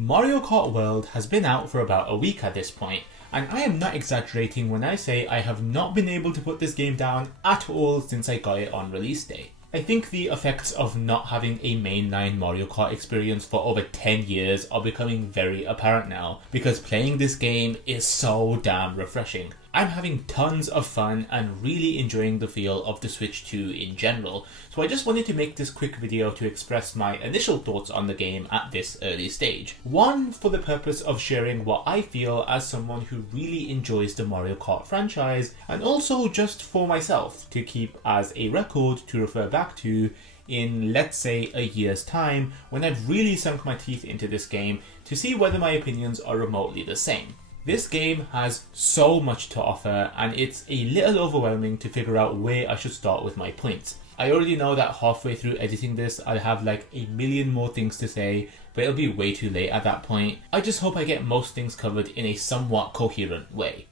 Mario Kart World has been out for about a week at this point, and I am not exaggerating when I say I have not been able to put this game down at all since I got it on release day. I think the effects of not having a mainline Mario Kart experience for over 10 years are becoming very apparent now, because playing this game is so damn refreshing. I'm having tons of fun and really enjoying the feel of the Switch 2 in general, so I just wanted to make this quick video to express my initial thoughts on the game at this early stage. One, for the purpose of sharing what I feel as someone who really enjoys the Mario Kart franchise, and also just for myself to keep as a record to refer back to in, let's say, a year's time when I've really sunk my teeth into this game to see whether my opinions are remotely the same. This game has so much to offer, and it's a little overwhelming to figure out where I should start with my points. I already know that halfway through editing this I'll have like a million more things to say, but it'll be way too late at that point. I just hope I get most things covered in a somewhat coherent way.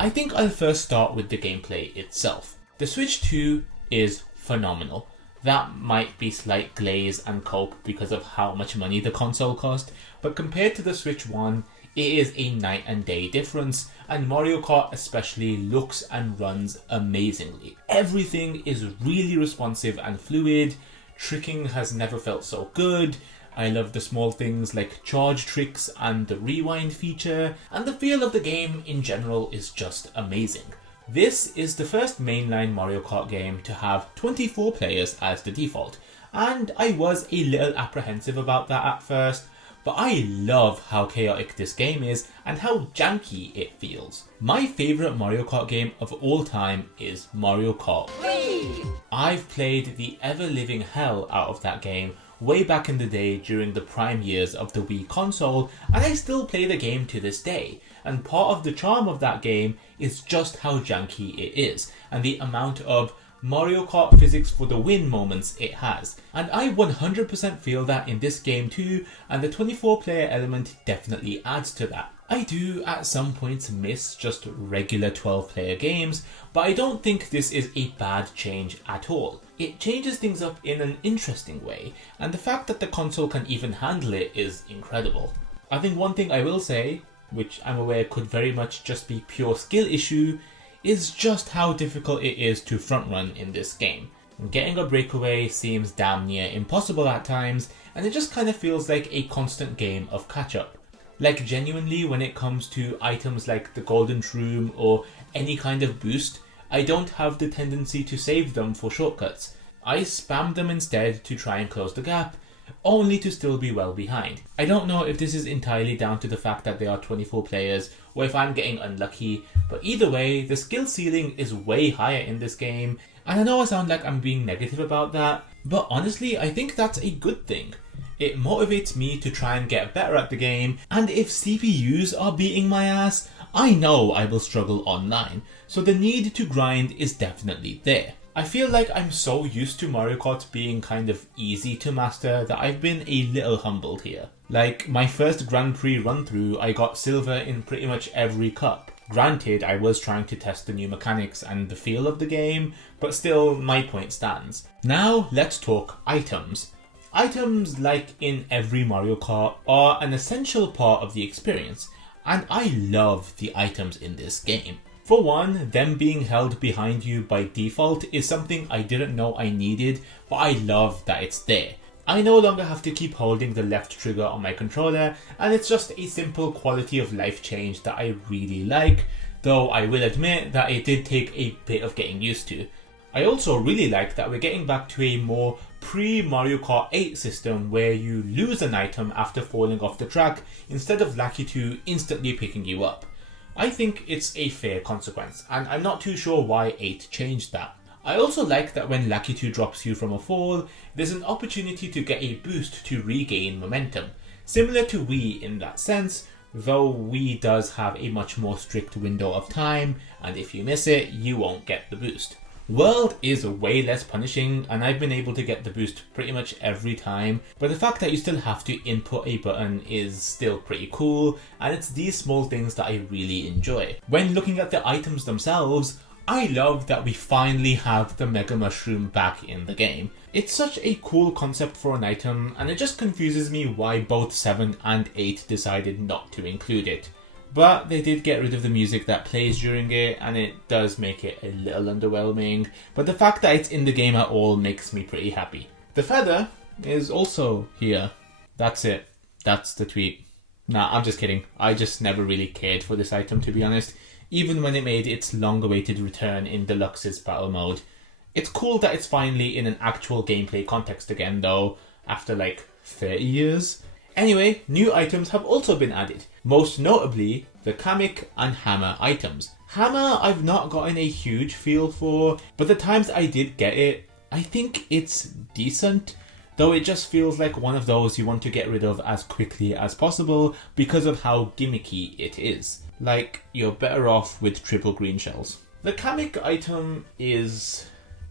I think I'll first start with the gameplay itself. The Switch 2 is phenomenal. That might be slight glaze and cope because of how much money the console cost, but compared to the Switch 1, it is a night and day difference, and Mario Kart especially looks and runs amazingly. Everything is really responsive and fluid, tricking has never felt so good, I love the small things like charge tricks and the rewind feature, and the feel of the game in general is just amazing. This is the first mainline Mario Kart game to have 24 players as the default, and I was a little apprehensive about that at first, but I love how chaotic this game is and how janky it feels. My favourite Mario Kart game of all time is Mario Kart. Whee! I've played the ever-living hell out of that game way back in the day during the prime years of the Wii console, and I still play the game to this day. And part of the charm of that game is just how janky it is, and the amount of Mario Kart physics for the win moments it has. And I 100% feel that in this game too, and the 24 player element definitely adds to that. I do at some points miss just regular 12 player games, but I don't think this is a bad change at all. It changes things up in an interesting way, and the fact that the console can even handle it is incredible. I think one thing I will say, which I'm aware could very much just be pure skill issue, is just how difficult it is to front run in this game. Getting a breakaway seems damn near impossible at times, and it just kind of feels like a constant game of catch up. Like genuinely, when it comes to items like the Golden Shroom or any kind of boost, I don't have the tendency to save them for shortcuts. I spam them instead to try and close the gap, only to still be well behind. I don't know if this is entirely down to the fact that there are 24 players or if I'm getting unlucky, but either way, the skill ceiling is way higher in this game, and I know I sound like I'm being negative about that, but honestly I think that's a good thing. It motivates me to try and get better at the game, and if CPUs are beating my ass, I know I will struggle online, so the need to grind is definitely there. I feel like I'm so used to Mario Kart being kind of easy to master that I've been a little humbled here. Like my first Grand Prix run through, I got silver in pretty much every cup. Granted, I was trying to test the new mechanics and the feel of the game, but still my point stands. Now let's talk items. Items, like in every Mario Kart, are an essential part of the experience, and I love the items in this game. For one, them being held behind you by default is something I didn't know I needed, but I love that it's there. I no longer have to keep holding the left trigger on my controller, and it's just a simple quality of life change that I really like, though I will admit that it did take a bit of getting used to. I also really like that we're getting back to a more pre-Mario Kart 8 system where you lose an item after falling off the track instead of Lakitu instantly picking you up. I think it's a fair consequence, and I'm not too sure why 8 changed that. I also like that when Lakitu drops you from a fall, there's an opportunity to get a boost to regain momentum. Similar to Wii in that sense, though Wii does have a much more strict window of time, and if you miss it, you won't get the boost. World is way less punishing, and I've been able to get the boost pretty much every time, but the fact that you still have to input a button is still pretty cool, and it's these small things that I really enjoy. When looking at the items themselves, I love that we finally have the Mega Mushroom back in the game. It's such a cool concept for an item, and it just confuses me why both 7 and 8 decided not to include it. But they did get rid of the music that plays during it, and it does make it a little underwhelming, but the fact that it's in the game at all makes me pretty happy. The feather is also here. That's it. That's the tweet. Nah, I'm just kidding. I just never really cared for this item, to be honest, even when it made its long-awaited return in Deluxe's battle mode. It's cool that it's finally in an actual gameplay context again, though, after like 30 years. Anyway, new items have also been added, most notably the Kamek and Hammer items. Hammer I've not gotten a huge feel for, but the times I did get it, I think it's decent, though it just feels like one of those you want to get rid of as quickly as possible because of how gimmicky it is. Like, you're better off with triple green shells. The Kamek item is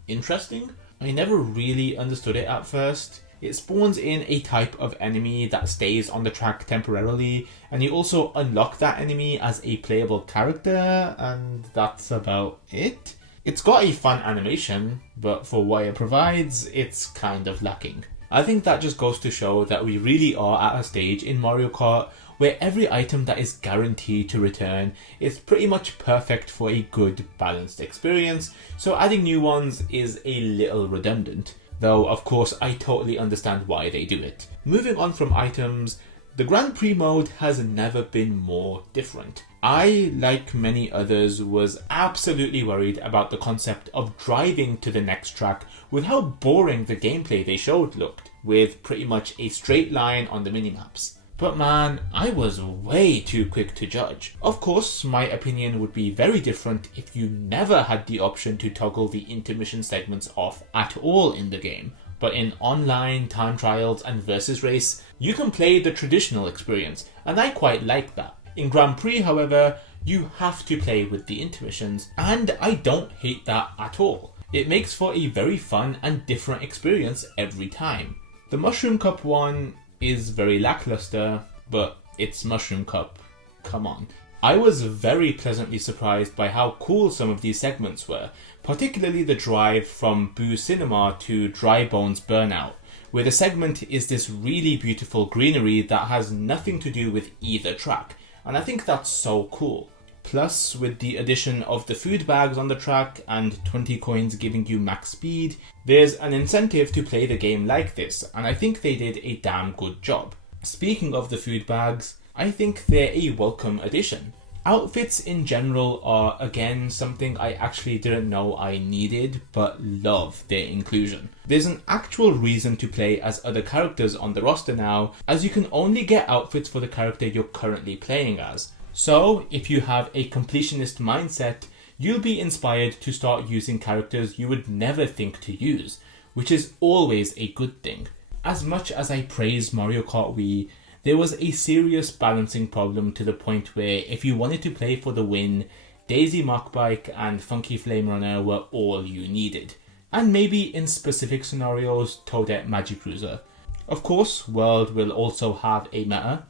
interesting. I never really understood it at first. It spawns in a type of enemy that stays on the track temporarily, and you also unlock that enemy as a playable character, and that's about it. It's got a fun animation, but for what it provides, it's kind of lacking. I think that just goes to show that we really are at a stage in Mario Kart where every item that is guaranteed to return is pretty much perfect for a good, balanced experience, so adding new ones is a little redundant. Though, of course, I totally understand why they do it. Moving on from items, the Grand Prix mode has never been more different. I, like many others, was absolutely worried about the concept of driving to the next track with how boring the gameplay they showed looked, with pretty much a straight line on the minimaps. But man, I was way too quick to judge. Of course, my opinion would be very different if you never had the option to toggle the intermission segments off at all in the game. But in online, time trials and versus race, you can play the traditional experience, and I quite like that. In Grand Prix, however, you have to play with the intermissions, and I don't hate that at all. It makes for a very fun and different experience every time. The Mushroom Cup one is very lackluster, but it's Mushroom Cup. Come on. I was very pleasantly surprised by how cool some of these segments were, particularly the drive from Boo Cinema to Dry Bones Burnout, where the segment is this really beautiful greenery that has nothing to do with either track, and I think that's so cool. Plus, with the addition of the food bags on the track and 20 coins giving you max speed, there's an incentive to play the game like this, and I think they did a damn good job. Speaking of the food bags, I think they're a welcome addition. Outfits in general are again something I actually didn't know I needed, but love their inclusion. There's an actual reason to play as other characters on the roster now, as you can only get outfits for the character you're currently playing as. So, if you have a completionist mindset, you'll be inspired to start using characters you would never think to use, which is always a good thing. As much as I praise Mario Kart Wii, there was a serious balancing problem to the point where if you wanted to play for the win, Daisy Machbike and Funky Flame Runner were all you needed. And maybe in specific scenarios, Toadette Magicruiser. Of course, World will also have a meta.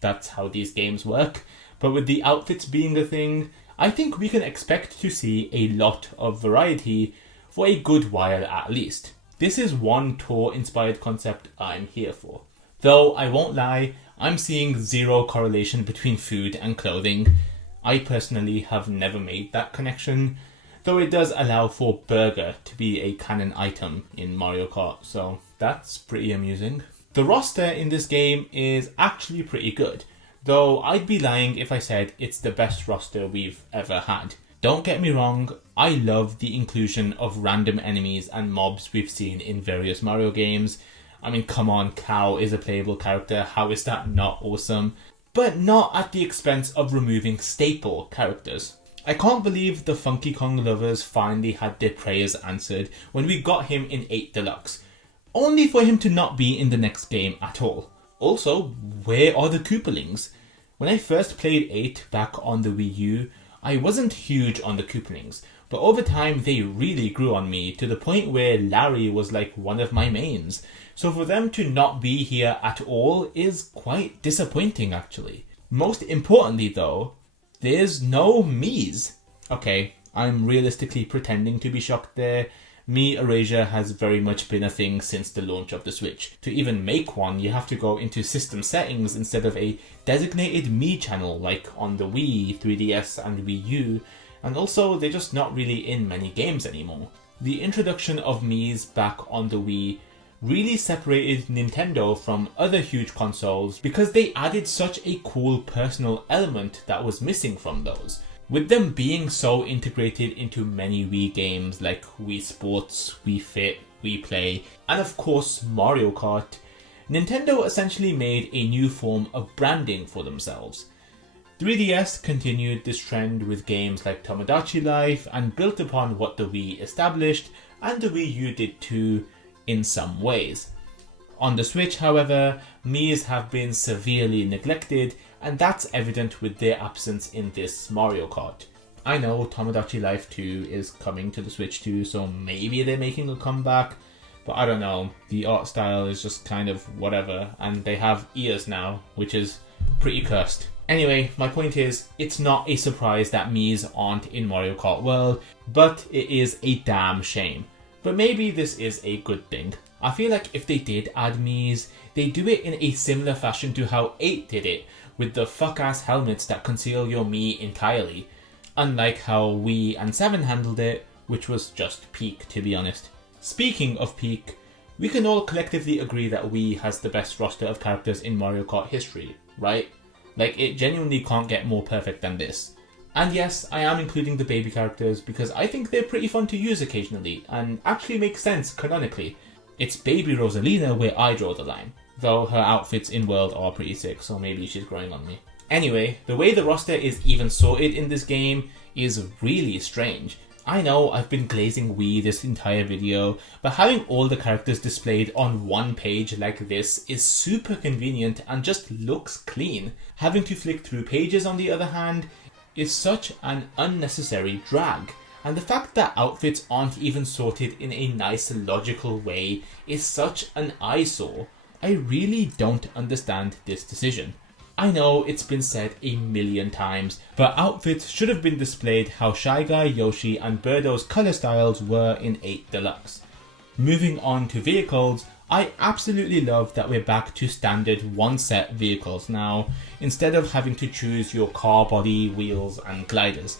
That's how these games work. But with the outfits being a thing, I think we can expect to see a lot of variety for a good while at least. This is one tour-inspired concept I'm here for. Though I won't lie, I'm seeing zero correlation between food and clothing. I personally have never made that connection, though it does allow for burger to be a canon item in Mario Kart, so that's pretty amusing. The roster in this game is actually pretty good, though I'd be lying if I said it's the best roster we've ever had. Don't get me wrong, I love the inclusion of random enemies and mobs we've seen in various Mario games. I mean, come on, Cow is a playable character, how is that not awesome? But not at the expense of removing staple characters. I can't believe the Funky Kong lovers finally had their prayers answered when we got him in 8 Deluxe, only for him to not be in the next game at all. Also, where are the Koopalings? When I first played 8 back on the Wii U, I wasn't huge on the Koopalings, but over time they really grew on me to the point where Larry was like one of my mains. So for them to not be here at all is quite disappointing actually. Most importantly though, there's no Miis. Okay, I'm realistically pretending to be shocked there. Mii erasure has very much been a thing since the launch of the Switch. To even make one, you have to go into system settings instead of a designated Mii channel like on the Wii, 3DS and Wii U, and also they're just not really in many games anymore. The introduction of Miis back on the Wii really separated Nintendo from other huge consoles because they added such a cool personal element that was missing from those. With them being so integrated into many Wii games like Wii Sports, Wii Fit, Wii Play, and of course Mario Kart, Nintendo essentially made a new form of branding for themselves. 3DS continued this trend with games like Tomodachi Life and built upon what the Wii established, and the Wii U did too in some ways. On the Switch, however, Miis have been severely neglected, and that's evident with their absence in this Mario Kart. I know Tomodachi Life 2 is coming to the Switch too, so maybe they're making a comeback, but I don't know. The art style is just kind of whatever, and they have ears now, which is pretty cursed. Anyway, my point is, it's not a surprise that Miis aren't in Mario Kart World, but it is a damn shame. But maybe this is a good thing. I feel like if they did add Miis, they do it in a similar fashion to how 8 did it, with the fuck-ass helmets that conceal your Mii entirely. Unlike how Wii and 7 handled it, which was just peak, to be honest. Speaking of peak, we can all collectively agree that Wii has the best roster of characters in Mario Kart history, right? Like, it genuinely can't get more perfect than this. And yes, I am including the baby characters because I think they're pretty fun to use occasionally and actually make sense canonically. It's baby Rosalina where I draw the line, though her outfits in World are pretty sick, so maybe she's growing on me. Anyway, the way the roster is even sorted in this game is really strange. I know I've been glazing Wii this entire video, but having all the characters displayed on one page like this is super convenient and just looks clean. Having to flick through pages, on the other hand, is such an unnecessary drag. And the fact that outfits aren't even sorted in a nice logical way is such an eyesore. I really don't understand this decision. I know it's been said a million times, but outfits should have been displayed how Shy Guy, Yoshi and Birdo's colour styles were in 8 Deluxe. Moving on to vehicles, I absolutely love that we're back to standard one set vehicles now, instead of having to choose your car body, wheels and gliders.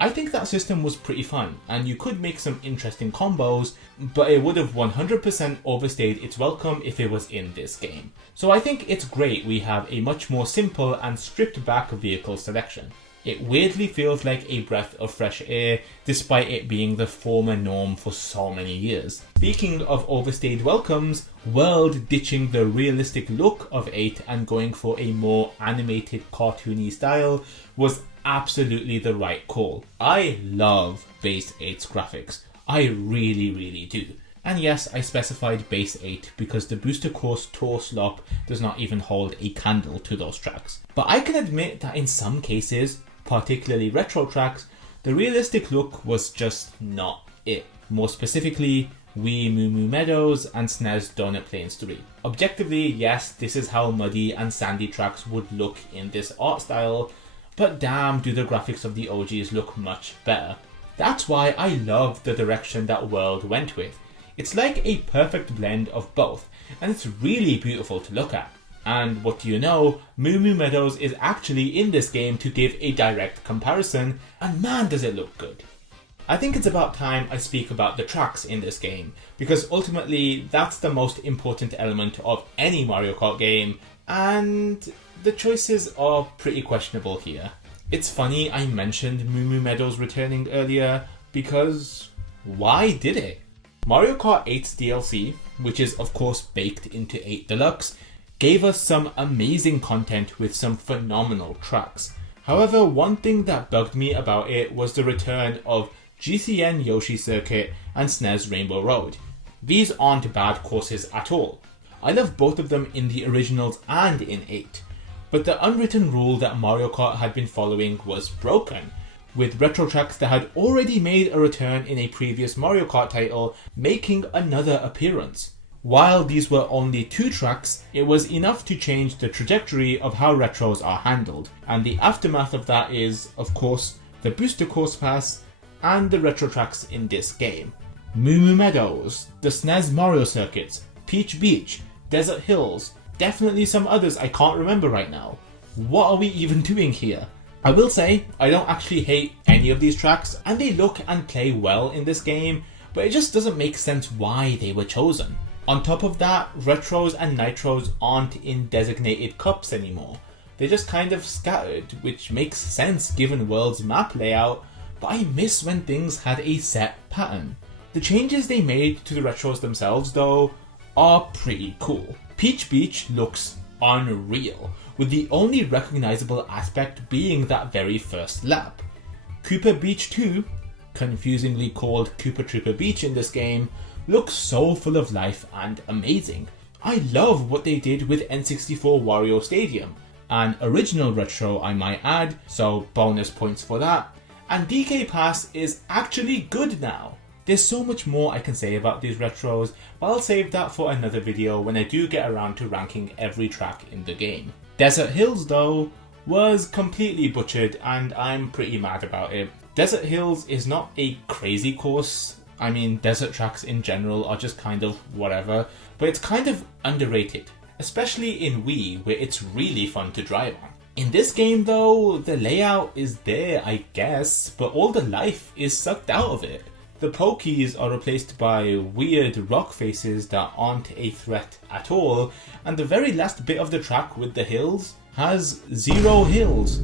I think that system was pretty fun, and you could make some interesting combos, but it would have 100% overstayed its welcome if it was in this game. So I think it's great we have a much more simple and stripped back vehicle selection. It weirdly feels like a breath of fresh air, despite it being the former norm for so many years. Speaking of overstayed welcomes, World ditching the realistic look of 8 and going for a more animated cartoony style was absolutely the right call. I love base 8's graphics. I really do. And yes, I specified base 8 because the Booster Course Tour Slop does not even hold a candle to those tracks. But I can admit that in some cases, particularly retro tracks, the realistic look was just not it. More specifically, Wii Moo Moo Meadows and SNES Donut Plains 3. Objectively, yes, this is how muddy and sandy tracks would look in this art style, but damn do the graphics of the OGs look much better. That's why I love the direction that World went with. It's like a perfect blend of both, and it's really beautiful to look at. And what do you know, Moo Moo Meadows is actually in this game to give a direct comparison, and man does it look good. I think it's about time I speak about the tracks in this game, because ultimately that's the most important element of any Mario Kart game, and the choices are pretty questionable here. It's funny I mentioned Moo Moo Meadows returning earlier, because why did it? Mario Kart 8's DLC, which is of course baked into 8 Deluxe, gave us some amazing content with some phenomenal tracks. However, one thing that bugged me about it was the return of GCN Yoshi Circuit and SNES Rainbow Road. These aren't bad courses at all. I love both of them in the originals and in 8. But the unwritten rule that Mario Kart had been following was broken, with retro tracks that had already made a return in a previous Mario Kart title making another appearance. While these were only 2 tracks, it was enough to change the trajectory of how retros are handled, and the aftermath of that is, of course, the Booster Course Pass and the retro tracks in this game. Moo Moo Meadows, the SNES Mario circuits, Peach Beach, Desert Hills, definitely some others I can't remember right now. What are we even doing here? I will say, I don't actually hate any of these tracks, and they look and play well in this game, but it just doesn't make sense why they were chosen. On top of that, Retros and Nitros aren't in designated cups anymore. They're just kind of scattered, which makes sense given World's map layout, but I miss when things had a set pattern. The changes they made to the Retros themselves, though, are pretty cool. Peach Beach looks unreal, with the only recognizable aspect being that very first lap. Koopa Beach 2, confusingly called Koopa Troopa Beach in this game, looks so full of life and amazing. I love what they did with N64 Wario Stadium, an original retro I might add, so bonus points for that. And DK Pass is actually good now. There's so much more I can say about these retros, but I'll save that for another video when I do get around to ranking every track in the game. Desert Hills, though, was completely butchered and I'm pretty mad about it. Desert Hills is not a crazy course. I mean, desert tracks in general are just kind of whatever, but it's kind of underrated, especially in Wii, where it's really fun to drive on. In this game, though, the layout is there, I guess, but all the life is sucked out of it. The pokies are replaced by weird rock faces that aren't a threat at all, and the very last bit of the track with the hills has 0 hills.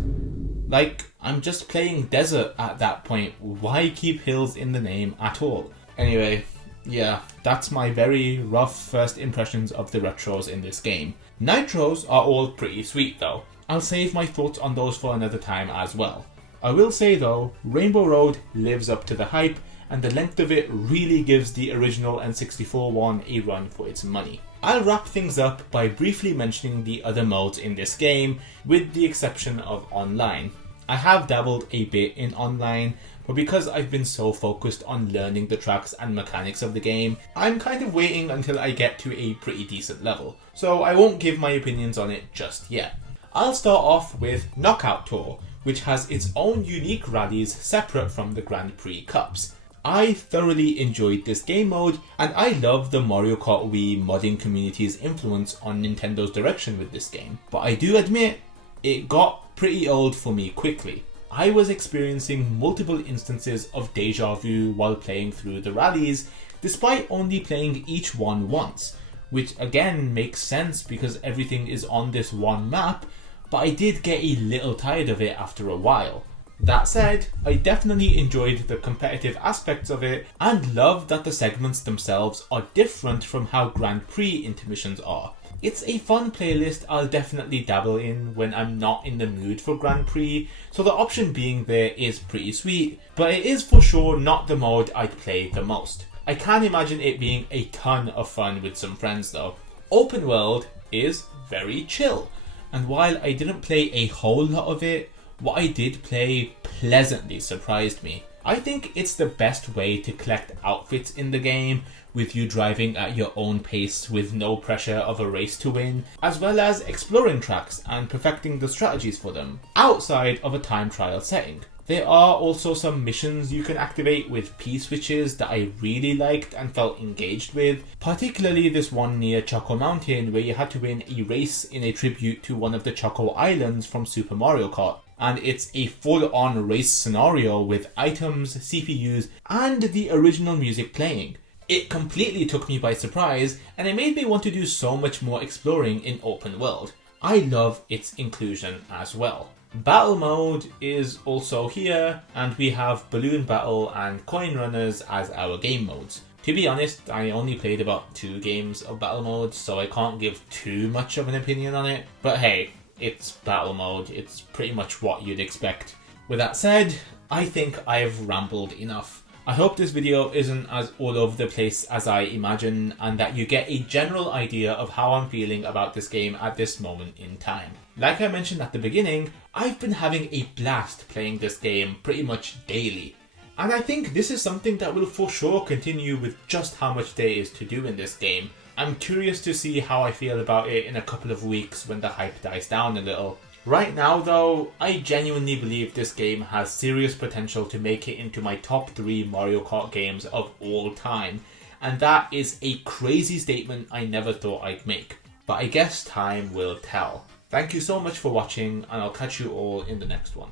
Like, I'm just playing desert at that point. Why keep hills in the name at all? Anyway, yeah, that's my very rough first impressions of the retros in this game. Nitros are all pretty sweet though. I'll save my thoughts on those for another time as well. I will say though, Rainbow Road lives up to the hype, and the length of it really gives the original N64 one a run for its money. I'll wrap things up by briefly mentioning the other modes in this game, with the exception of online. I have dabbled a bit in online, but because I've been so focused on learning the tracks and mechanics of the game, I'm kind of waiting until I get to a pretty decent level, so I won't give my opinions on it just yet. I'll start off with Knockout Tour, which has its own unique rallies separate from the Grand Prix Cups. I thoroughly enjoyed this game mode, and I love the Mario Kart Wii modding community's influence on Nintendo's direction with this game. But I do admit, it got pretty old for me quickly. I was experiencing multiple instances of deja vu while playing through the rallies, despite only playing each one once, which again makes sense because everything is on this one map, but I did get a little tired of it after a while. That said, I definitely enjoyed the competitive aspects of it and love that the segments themselves are different from how Grand Prix intermissions are. It's a fun playlist I'll definitely dabble in when I'm not in the mood for Grand Prix, so the option being there is pretty sweet, but it is for sure not the mode I'd play the most. I can imagine it being a ton of fun with some friends though. Open World is very chill, and while I didn't play a whole lot of it, what I did play pleasantly surprised me. I think it's the best way to collect outfits in the game, with you driving at your own pace with no pressure of a race to win, as well as exploring tracks and perfecting the strategies for them, outside of a time trial setting. There are also some missions you can activate with P-switches that I really liked and felt engaged with, particularly this one near Choco Mountain where you had to win a race in a tribute to one of the Choco Islands from Super Mario Kart. And it's a full-on race scenario with items, CPUs, and the original music playing. It completely took me by surprise, and it made me want to do so much more exploring in open world. I love its inclusion as well. Battle mode is also here, and we have Balloon Battle and Coin Runners as our game modes. To be honest, I only played about 2 games of battle mode, so I can't give too much of an opinion on it. But hey, it's battle mode, it's pretty much what you'd expect. With that said, I think I've rambled enough. I hope this video isn't as all over the place as I imagine, and that you get a general idea of how I'm feeling about this game at this moment in time. Like I mentioned at the beginning, I've been having a blast playing this game pretty much daily. And I think this is something that will for sure continue with just how much there is to do in this game. I'm curious to see how I feel about it in a couple of weeks when the hype dies down a little. Right now though, I genuinely believe this game has serious potential to make it into my top 3 Mario Kart games of all time, and that is a crazy statement I never thought I'd make. But I guess time will tell. Thank you so much for watching, and I'll catch you all in the next one.